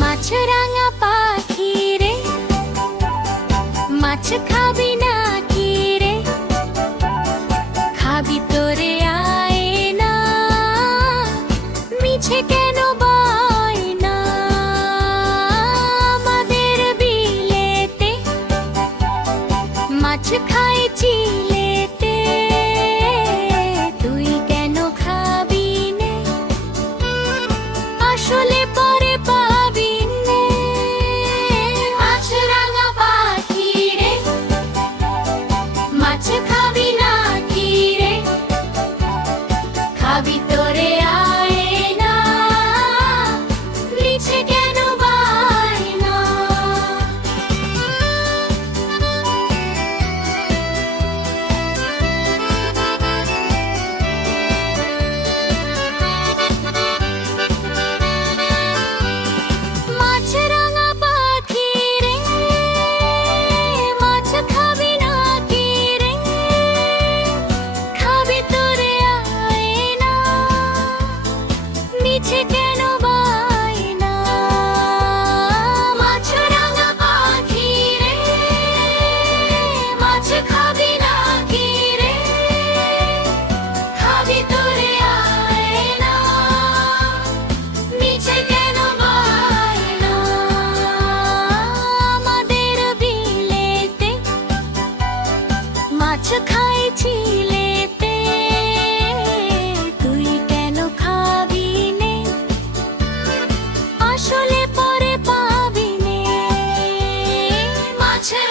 মাছরাঙা পাখি রে, মাছ খাবি না কি রে? খাবি তোরে আয় না, মিছে কেন বায়না? আমাদের বিলেতে মাছ খাই চিলেতে, তুই কেন খাবি নে? আসলে পরে পাবি নে। মাছরাঙা পাখি রে, মাছ খাবি না কি রে? খাবি তোরে আয় না, মিছে কেন বায়না? মাছরাঙা পাখি রে, মাছ খাবি না কি রে? খাবি তোরে আয় না, মিছে কেন বায়না? মাছরাঙা পাখি রে, মাছ খাবি না কি রে? খাবি তোরে আয় না, মিছে কেন বায়না? আমাদের বিলেতে মাছ খাই চিলেতে, তুই কেন খাবি নে? আসলে পরে পাবি নে। মাছের